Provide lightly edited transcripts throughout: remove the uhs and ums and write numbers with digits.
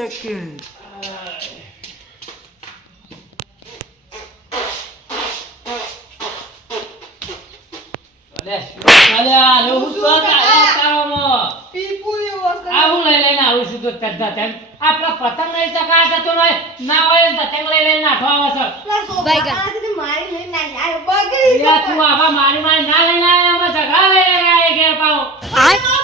Second. આપડા પતંગ લઈ ચકા જતો ના હોય પતંગ લઈ લઈને નાખવા આવે તું આવા મારી મારી ના લઈને આવ્યા ઝઘડા લઈ લઈને આવ્યા ઘેર પાવ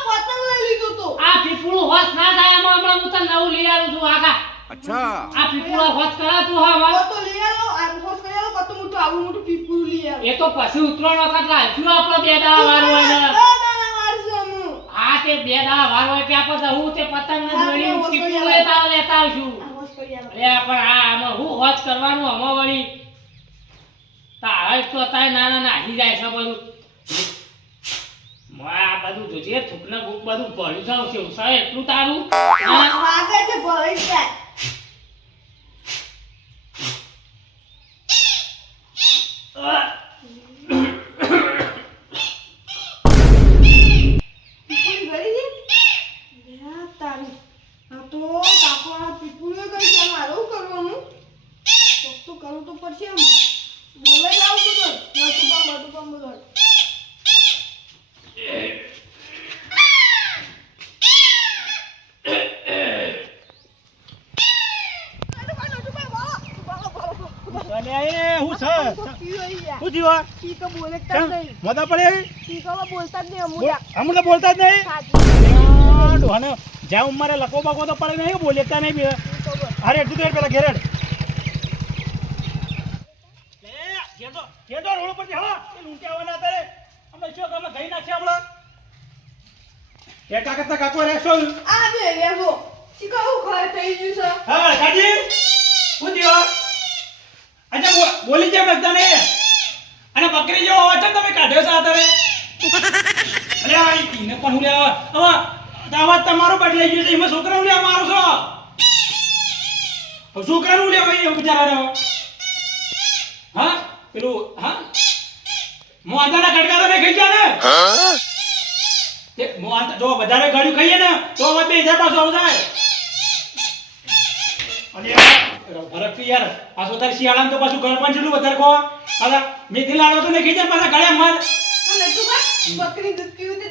પતંગ લઈ લીધું તો આ પીપળું હોશ ના થાય એમાં હમણાં હું તને નવું લઈ આવું છું આગા. અચ્છા આ પીપળો હોશ કરા તું હા તો લઈ આવો આ હોશ કરી આવો કતો મોટું આવું મોટું પીપળું લઈ આવો એ તો પછી ઉતરણ વખત રાખ્યું આપણો બે દાડા વાર હોય ને આ તે બે દાડા વાર હોય કે આપણે હું તે પતંગ ને જોડી પીપળું લેતા આવશું. અરે પણ આ આમાં હું હોશ કરવાનું આમાં વળી તારે તો તારે નાના નાહી જાય છે બધું આ બધું જોજે થૂકને ભૂક બધું ભર્યું જાવ છે ઉસા એટલું તારું વાગે છે ભરી જાય પીપળી ભરી દે યા તારી આ તો કાપવા પીપળી કરી છે મારું કરવાનું તો કરું તો પછી આમ બોલાઈ લાવતો તો નતું પામ બધું જ્યાં ઉમારે લકો બકો તો પડે નહીં બોલેતા નહીં અરે તું પેલા ઘેરડ રોડ ઉપર લૂંટી આવવાના તારે અમે શું અમે ગઈ નાખીએ હમણાં એકા કરતા કાકો રહેશો આ બે રેગો શીખાવું ખાય થઈ ગયું છે હા કાજી શું થયો આજે બોલી કેમ એકતા નહીં અને બકરી જેવો અવાજ છે તમે કાઢ્યો છો આતરે અરે આ ઈને પણ હું લેવા હવે આવાજ તમારો બદલાઈ ગયો છે એમાં છોકરાનું લેવા મારો છો છોકરાનું લેવા એ બિચારા હા પેલું હા મોંધાના કડકા તો નહીં ખાઈ ગયા ને મોંધા જો વધારે ગાડ્યું ખાઈએ ને તો હવે 2000 પાછો આવજાય અને ફરક યાર આ તો તાર શિયાળામાં તો પાછું ઘર પણ જેટલું વધારે ખો અલા મેથી લાડવા તો નહીં ખાઈ જાય પાછા ગળે માર અને તું બકરી દૂધ પીવું તે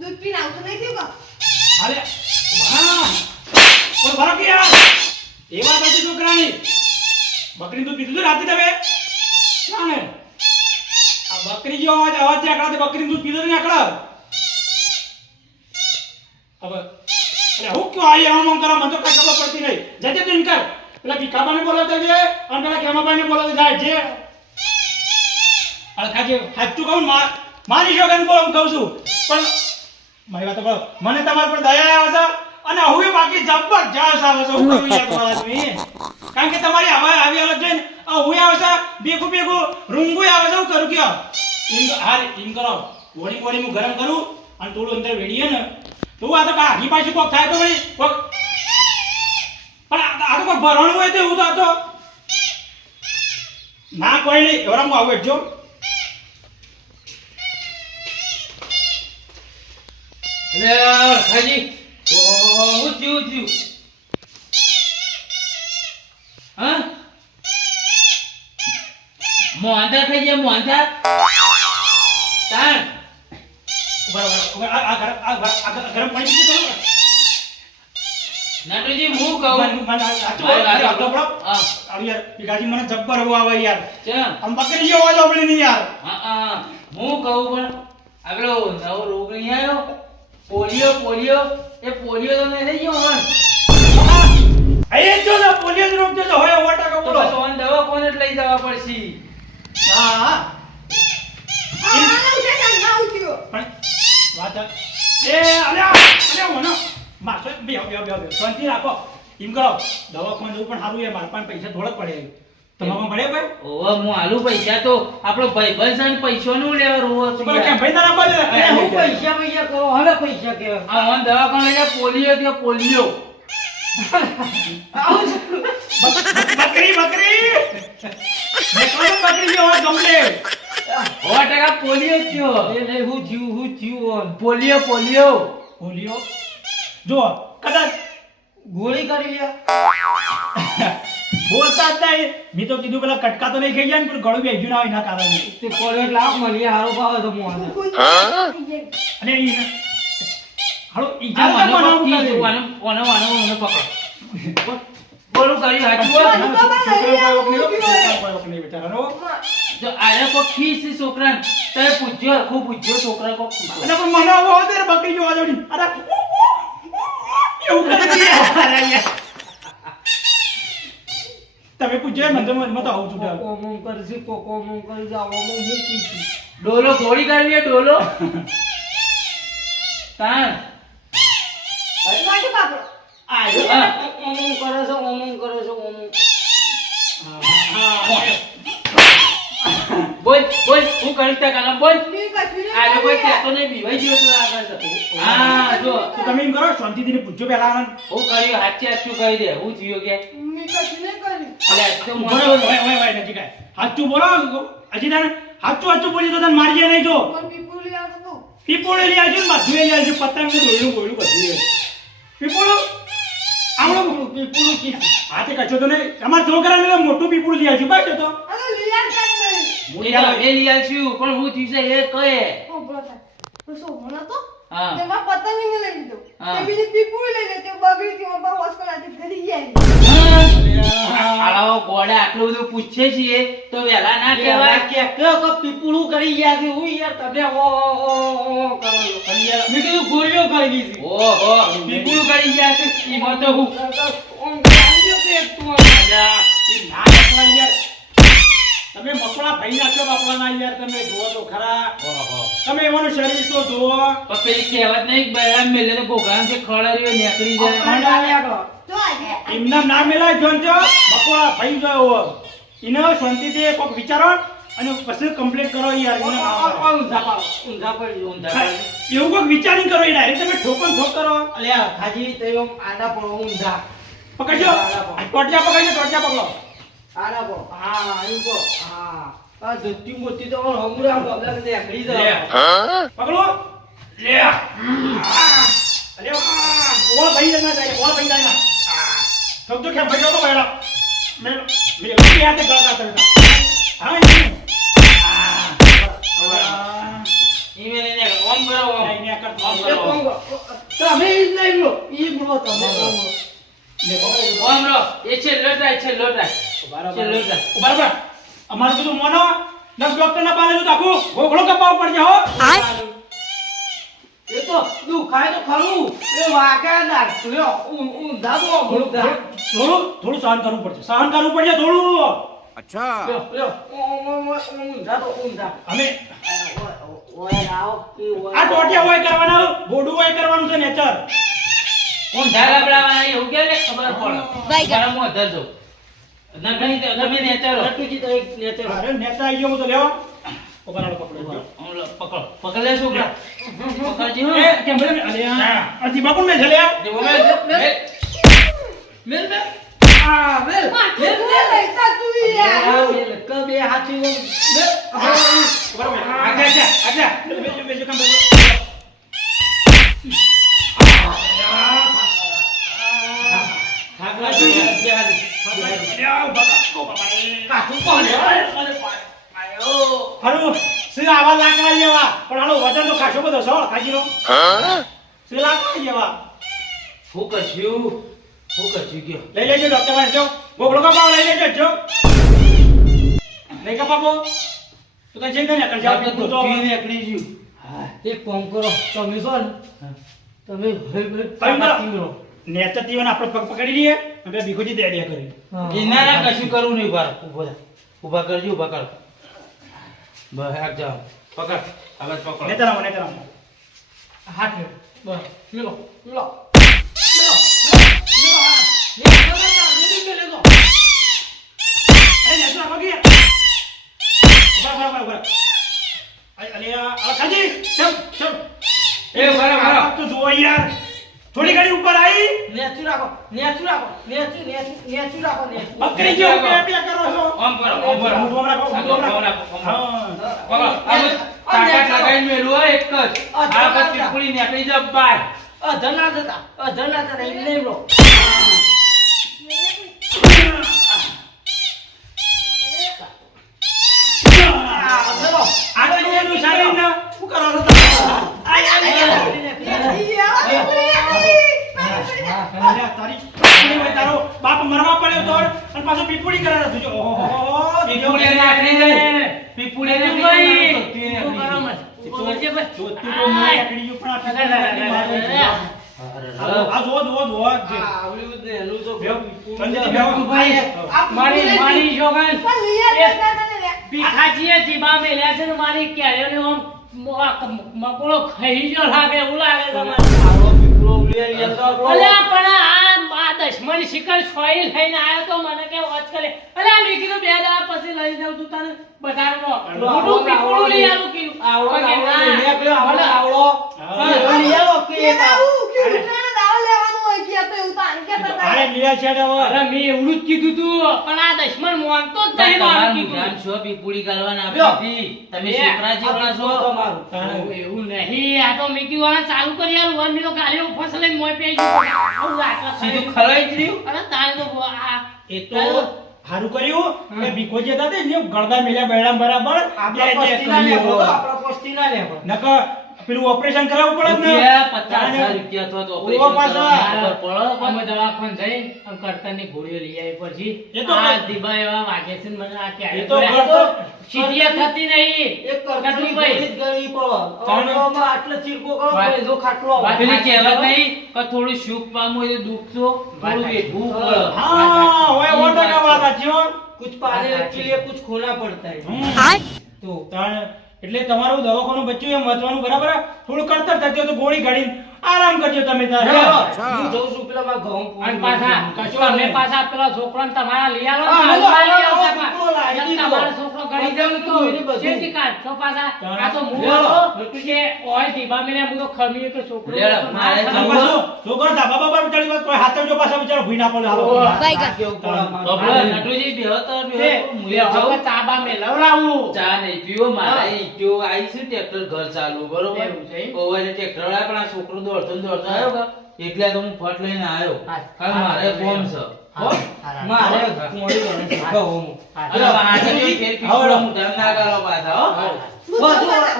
દૂધ પીને આવતો નહીં થયું કા અરે હા કોઈ ફરક યાર એ વાત હતી છોકરાની બકરી દૂધ પીધું રાતે તમે ના ને આ બકરી જો અવાજ જે આકડા બકરી દૂધ પીધું ને આકડા હવે અરે હું ક્યો આઈ આમ કરો મને તો કઈ ખબર પડતી નહીં જજે તું ઇનકાર પેલા ભીખાબાને બોલાવતા જે અને પેલા કેમાબાને બોલાવતા જાય જે અરે ખાજે હાચું કહું મારી શોગન બોલ હું કહું છું પણ મારી વાત કહો મને તમારા પર દયા આવે છે અને હવે બાકી જબરજસ્ત આવે છે હું કહું યાર તમારા તમે કારણ કે તમારી હવા આવી અલગ છે હું આવે છે ભેગું રૂંગુ આવે છે હું કરું કે ઇન કરો વળી હું ગરમ કરું અને થોડું અંદર વેડીએ ને તો આ તો આગી પાછું કોક થાય તો વળી કોક પણ આ તો કોઈ ભરણ હોય તો એવું તો ના કોઈ નહીં ગરમ આવું એટલો અરે ખાજી હું થયું હા મોંધા થઈ ગયા મોંધા તાણ ગરમ પાણી પીધું નાટુજી હું કહું ભીખાજી મને જબ્બર એવું આવે યાર ચમ આમ બકરી જેવો અવાજ આપણે નહીં યાર હા હું કહું પણ આગળ નવો રોગ નહીં આવ્યો પોલિયો એ પોલિયો તો નહીં થઈ ગયો હમણાં એ જો ને પોલિયો રોગ જો હોય 100% બોલો તો બસ દવા કોને લઈ જવા પડશે હા આ ઉઠે ના ઉઠ્યો પણ વાત એ અલ્યા મને માસો બે શાંતિ રાખો એમ કરો દવા કોણ જવું પણ સારું યાર મારા પાસે પૈસા થોડા પડે તમારા પડે ભાઈ ઓવા હું આલુ પૈસા તો આપણો ભાઈબંધ છે પૈસો નું લેવા રોવો છે પણ કેમ ભાઈ તારા બાજુ હું પૈસા કહો હવે પૈસા કેવા આ મન દવા કોણ લઈને પોલિયો બકરી મેં કહું બકરી જેવો ગમલે 100% પોલિયો થયો એ નહીં હું થયું પોલિયો જો કદાચ ગોળી કરી લે. બોલતા જ નહીં. મેં તો કીધું પેલા કટકા તો નહીં ખાઈ જાય ને પણ ગળું બેસી ના હોય એના કારણે. તે કોલેટ લાવ મળીએ હારો ભાવે તો હું આને. કોઈ થઈ જાય. અને ઈ હાલો ઈ આ જાતે મને બનાવું પકડી કરે. મને પકડ. બોલું કર્યું હાચું બોલ. હોય? છોકરા કોઈ નહીં બેચારાનો. જો આને કોક ખીસ છે છોકરાને. તમે પૂછ્યો, ખૂબ પૂછ્યો છોકરા કોક પૂછ્યો. અને પણ મને આવો હતો ને બકરી જોવા જોડી. અરે એવું કરી દે. અરે યાર. તમે પૂછ્યો મને તો આવું છૂટા. કોકો કરશે કોકો કરી જાવ હું કીધી. ડોલો ગોળી કરવી છે, ડોલો. તાણ. માટે બાપડો. હા. ઓમમ કરે છે ઓમમ. બોલ બોલ હું કરીશ ત્યાં કાલમ બોલ. મેં કશું નહીં આને કોઈ કર્યું. કહેતો નહીં, બીવાઈ ગયો તો આગળ છે. હા જો તો તમે એમ કરો શાંતિથી પૂછજો પહેલા આનંદ. હું કર્યું હાચું કહી દે હું થયો કે મેં કશું નહીં કર્યું. અલે આજ તો બોલો મોટો ઓય નજીક આય. હાચું બોલો હજી તને હાચું બોલી તો તને મારીએ નહીં જો. પણ પીપળું લઈ આવતો તો. પીપોળે લઈ આવજો ને બધું લઈ આવજો. પતંગ ને દોયડું બોયડું બધું લઈ. પીપોળું આવડો પીપોળું કી હાથે કચો તો નહીં. અમાર છોકરાને તો મોટું પીપોળું લઈ આવજો બસ તો. અરે લઈ આવતા જ નહીં. એ તો અમે લઈ આવીશું પણ હું થયું છે એ કહે. ઓ બ્રધર. તો શું મને તો હા તેમાં પતંગ ને લઈ લીધો. હા. તે બીજી પીપળું લઈ લે તે બગડી હતી મમ્મા હોસ્પિટલ ઘરે ગયા. આળાઓ ગોડા આટલું બધું પૂછે છીએ તો વહેલા ના કહેવાય. કે પીપળું કરી ગયા છે હું યાર તમે ઓ કરો છો. પણ યાર મેં કીધું ગોળીઓ કરી દીધી. ઓહો પીપળું કરી ગયા છે ઈમાં તો હું ઓમ ગાંજો પેટ તું અલ્યા, ઈ ના નકલા યાર. તમે મકડા ભાઈ નાખ્યો બાપડાના યાર. તમે જુઓ તો ખરા. ઓહો તમે એવાનું શરીર તો જુઓ. પણ પેલી કહેવત નહીં બહેરામ મેલે તો ગોગરામ છે ખળારીઓ નીકળી જાય. ખંડા આગળ. તો આજે એમના નામ મેલા જોનજો મકડા ભાઈ ગયો. એને શાંતિથી કોક વિચારો અને પછી કમ્પ્લીટ કરો યાર. એને ના આવે. ઊંધા પડજો ઊંધા પડજો. એવું કોક વિચારી કરો. એ ડાયરેક્ટ તમે ઠોકન ઠોક કરો. અલ્યા ખાજી તે ઓમ આડા પડો ઊંધા. પકડજો. ટોટિયા પકડજો. ટોટિયા પકડો. આડા પડો. હા આયું કો. હા આ ધોતી મોતી તો હમુરા બગલા ને આખડી લે. જાય. પકડો. લે. અરે ઓળ ભાઈ ના જાય. ઓળ ભાઈ જાય ના. ઠોક તો કેમ ભાઈ તો બેડા. મે મે યાદ કરતા કરતા. હા ઈ. ઈ મેલે ને ઓમ કરો ઓમ. નહીં ને કર. ઓમ એ કરો ઓમ. કોંગો. તમે ઈ જ લઈ લો. ઈ બ્રો તમે કોંગો. ઓમ રો એ છે લોટાય છેલ્લો બરાબર. ટ્રાય. બરાબર. અમારું બધું મોનો નસ ડોક્ટર ના પાલે તો આખું ઘોઘળો કપાવ પડશે હો. એ તો દુખાય તો ખરું. એ વાગ્યા ના લ્યો ઊંધા તો ઊંધા. થોડું સહન કરવું પડશે. સહન કરવું પડશે થોડું. લ્યો લ્યો ઊંધા તો ઊંધા. અમે ઓય આવો કે ઓય. આ ટોટિયા હોય કરવાના, બોડું હોય કરવાનું છે નેચર. કોણ ધારા બળાવાના એવું કે ને ખબર પડે. ધારામાં ધરજો. નગણી તો તમે નેચરો. રટુજી તો એક નેચર. અરે નેચર આવી ગયો હું તો લેવા. પકડો પકડો. ઓમ લો, પકડ. પકડ લે છોકરા. પકડજી હો. એ કેમ બોલે અલે આ અજી બાપુ મે જલ્યા. તે મોબાઈલ મેલ. મેલ મેલ. આ મેલ. મેં લઈ તા તું યાર. મેલ કબે હાથી મેલ. બરાબર. આજા આજા આજા. બેજો કામ બોલો. થાક લાગી બે હાથ. અલ્યા બાપા કો બાપા રે. કાઠું કોણ હે? હાલો સી આવા લાકડા જેવા પણ હાલો વજન તો ખાસો બધો છે ખાજીનો. સી લાકડા જેવા. હું કરશું ગયો. લઈ લેજો ડોક્ટર પાસે જો. ગોગળો કપાવ લઈ લેજો જો. નહીં કપાવો તો કઈ જઈ ને કર જાવ તો તો પીને એકડી જ્યું. હા એક કામ કરો તમે છો ને તમે ભાઈ કઈ કરો? કરો. નેચર તીવન આપણે પગ પકડી લઈએ અને ભીખોજી દે દે કરી. એના કશું કરવું નહીં બાર. ઊભા કરજો ઊભા કર. બસ આગ જાઓ. પકડ. હવે પકડો. નેચર આવો. હાથ લે બસ લો લો અરે નેચર આવો કે બરાબર. અલે આ ખાજી ચમ. એ બરાબર. આ તો જો યાર થોડી ઘડી ઉપર આવી નેચુ રાખો નેચુ રાખો બકરી જેવું બે કરો છો. ઓમ કરો ઓમ કરો. મોઢું રાખો, મોઢું રાખો. હા. હા. પકડ. આ તાકાત લગાઈને મેલું હોય એક જ. આ બધી પીપળી નીકળી જાય બહાર. અધના જતા એમ નહીં લો આટલું બધું શરીર ને શું કરો છો તમે? અલ્યા, તારી પીપુડી હોય, તારો બાપ મરવા પડ્યો તો અને પાછો પીપુડી કરે છે. જોજો, ઓહો, પીપુડી નાખી દે. પીપુડી નાખી દે. તું કરો મત. જોજે બસ. જોતું તો મેં એકડી ગયું, પણ આ પીપુડી નાખી મારે. આ જો જે. આવડ્યું જ ને એનું તો બેહો. પીપુડી સંજયજી બેહો. મારી છોકરાને પણ લઈ આવે ભીખાજીએ જીભા મેલ્યા છે ને મારી કેરીઓને આમ મકોડો ખાઈ ગયો લાગે એવું લાગે તમારે. આવો પીપળો ઉલિયા લઈ આવતો આપણો. અલ્યા પણ આ દશમન શિખર છોઈ લઈને આવ્યો તો મને કે વચ કરે. અલ્યા મેં કીધું બે દાડા પછી લઈ જાઉં તું તને બજારમાં મોટું પીપળું લઈ આવું કીધું. આવડો પણ કે ના. ઉલિયા પેલો આવડો આવડો. હા. એ લઈ આવો કે એ કે ઉતરાયણ દાવા લેવાનું હોય કે તો એવું તાન કે અરે તારે લીલા છે હવે. અરે મેં એવું જ કીધું તું પણ આ દશમન મોનતો જ નહીં મારું કીધું. પીપુડી કરવાના લ્યો. આપી તમે બે. છોકરા જેવડા છો. તમારું. એવું નહીં આ તો મેં કીધું આ ચાલુ કરી આલું વન મિલો ગાડીઓ ફસલે મોય પેઈ ગયું. આવું આટલા સીધું ખરાઈ જ રહ્યું. અરે તારે તો આ એ તો સારું કર્યું કે ભીખોજી હતા તે ને ગળદા મેલ્યા બેડામ બરાબર આપણા બે પસ્તી ના કર્યું. લેવો તો આપણા પસ્તી ના લેવો. નકર પેલું ઓપરેશન કરાવવું પડે ને. રૂપિયા 50,000 રૂપિયા તો ઓવો પાછા. અમે દવાખાને જઈ અને કરતરની ગોળીઓ લઈ આવી પછી એ તો આ દીબા એવા વાગે છે ને મને આ એ ક્યારે તો સીધી થતી નહીં. એક કરતની કટુભાઈ. ગોળી જ ગળવી પડે. તાણે. આમાં આટલો ચીરકો કરો વાત. તો એનો ખાટલો આવે. પેલી કહેવત નહીં કે થોડું સુખ પામવું હોય તો દુઃખ તો થોડું વેઠવું પડે. હા ઓય ઓ ટકા વાત સાચી હો. कुछ पाने के लिए कुछ खोना पड़ता है. હમ. तो તાણ એટલે તમારું દવાખાનું બચ્યું એમ વાંચવાનું બરાબર થોડું કરતર થતી હોય તો ગોળી ગાડીને આરામ કરજો તમે તાર. હું જઉં છું પેલા મારા ઘઉં અને પાછા કશું અમે પાછા પેલા છોકરાને તમારા લઈ આલો હા, ને, હાલો, લઈ હાલો, આવતા હાલો, પીપળો લાવી પાછા. દીધો. તમારો છોકરો ગળી દેવું તો બધું બધું. ચેતી કાઢ. તો પાછા આ તો હું લેલો. હતો કે ઓય દીબા મેને હું તો ખમી કે છોકરો લેલો, તો ના મારે ખમે. અને પાછું છોકરો ધાબા બાબા પર ચડી વાત કોઈ હાથે જો પાછા બિચારો ભૂઈ ના પડે હાલો. કેવું પડે અમારે. બાપડા, નટુજી બેહો તો બેહો. હું લે, જાઉં. હવે ચાબા મેં લવડાવું. ચા નહીં પીવો મારા ઈંટો આવી છે ટ્રેક્ટર ઘર ચાલુ બરોબર એવું છે? ઓવર ટ્રેક્ટર વાળા પણ આ છોકરો દોડતો ને દોડતો આવ્યો કે એટલે તો હું ફટ લઈને આવ્યો હા. કારણ મારે કોમ છે હો? મારે મોડી ગણે છે ઘઉં. અરે વાંચો જો ફેર પીછો મુઢામ ના ગાળો પાછા હો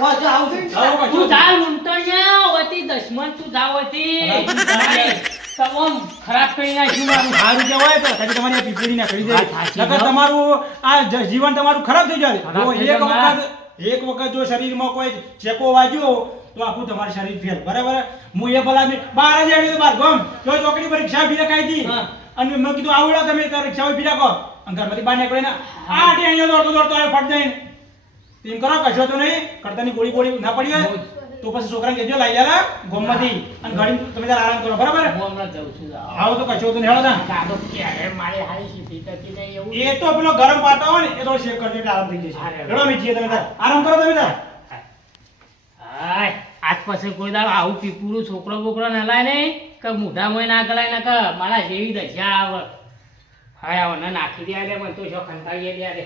વાજો આવું છું. આવો તું કશું. જા લૂંટણિયા વતી દશમન તું જા વતી તમામ ખરાબ કરી નાખ્યું મારું. સારું કહેવાય તો સાચી તમારી આ પીપળી ના કરી દે. વાત સાચી નકર હો. તમારું આ જીવન તમારું ખરાબ થઈ જાય. ખરાબ જો થઈ જાય, એક વખત જો શરીરમાં કોઈ ચેપો વાગ્યો તો આખું તમારું શરીર ફેલ. બરાબર હું એ ભલા બહાર જ આવી તો બહાર ગમ તો ચોકડી પર રિક્ષા ભી રખાઈ હતી હા. અને મેં કીધું આવડો તમે તાર રિક્ષા ભી રાખો અને ઘરમાંથી બહાર નીકળે ને આ ટેણીઓ દોડતો દોડતો આવ્યો ફટ દઈને તેમ કરો કશો તો નહીં કરતાની ગોળી ના પડી હોય તો પછી છોકરાને કહેજો લઈ આલા ગોમમાંથી અને ગાડી તમે તાર આરામ કરો. બરાબર હું હમણાં જઉં છું જા. આવો તો કશો તો નહીં હેડો તાન. દાદો ક્યારે મારે હારી સીધી થતી નહીં એવું. એ તો પેલો ગરમ પાટો હોય ને એ તો શેક કરજો એટલે આરામ થઈ જશે. હેડો અમે જઈએ તમે તાર આરામ કરો તમે તાર. હાય, આજ પછી કોઈ દાડો આવું પીપુરું છોકરો બોકરો ના લાય નહીં કે મોઢામાં ના ગલાય ના કે મારા જેવી દશા આવે. હાય આવો ના નાખી દે મને તો શો ખંતાઈએ દે